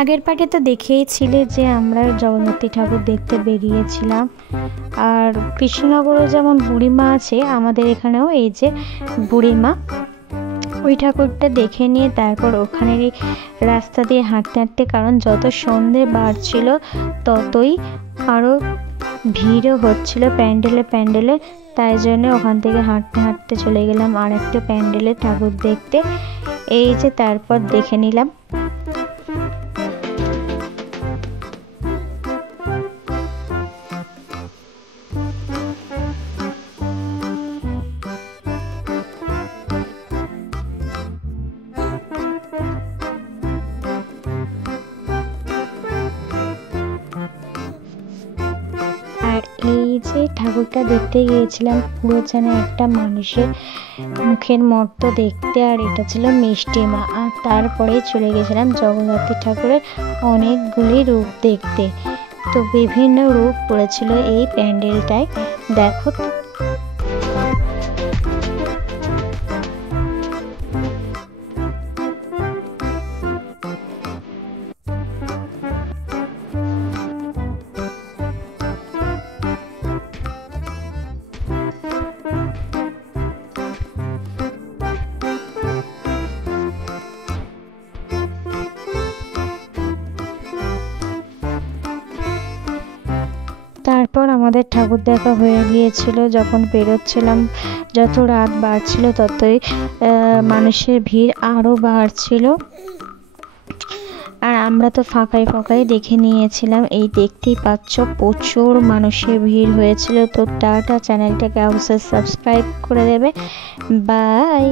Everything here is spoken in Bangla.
আগের পার্টে তো দেখেইছিলে যে আমরা জগন্নাথী ঠাকুর দেখতে বেরিয়েছিলাম। আর কৃষ্ণনগরে যেমন বুড়িমা আছে, আমাদের এখানেও এই যে বুড়িমা, ওই ঠাকুরটা দেখে নিয়ে তারপর ওখানের রাস্তা দিয়ে হাঁটতে হাঁটতে, কারণ যত সন্ধে বাড়ছিল ততই আরও ভিড়ও হচ্ছিল প্যান্ডেলে, তাই জন্য ওখান থেকে হাঁটতে হাঁটতে চলে গেলাম আর একটা প্যান্ডেলে ঠাকুর দেখতে। এই যে তারপর দেখে নিলাম। আর এই যে ঠাকুরটা দেখতে গিয়েছিলাম, পুরো যেন একটা মানুষের মুখের মতো দেখতে, আর এটা ছিল মিষ্টি মা। আর তারপরে চলে গেছিলাম জগন্নাথী ঠাকুরের অনেকগুলি রূপ দেখতে। তো বিভিন্ন রূপ পড়েছিল এই প্যান্ডেলটায়, দেখো। তারপর আমাদের ঠাকুর দেখা হয়ে গিয়েছিল। যখন বেরোচ্ছিলাম, যত রাত বাড়ছিল ততই মানুষের ভিড় আরও বাড়ছিল। আর আমরা তো ফাঁকায় দেখে নিয়েছিলাম। এই দেখতেই পাচ্ছ প্রচুর মানুষের ভিড় হয়েছিল। তো টাটা, চ্যানেলটাকে অবশ্যই সাবস্ক্রাইব করে দেবে। বাই।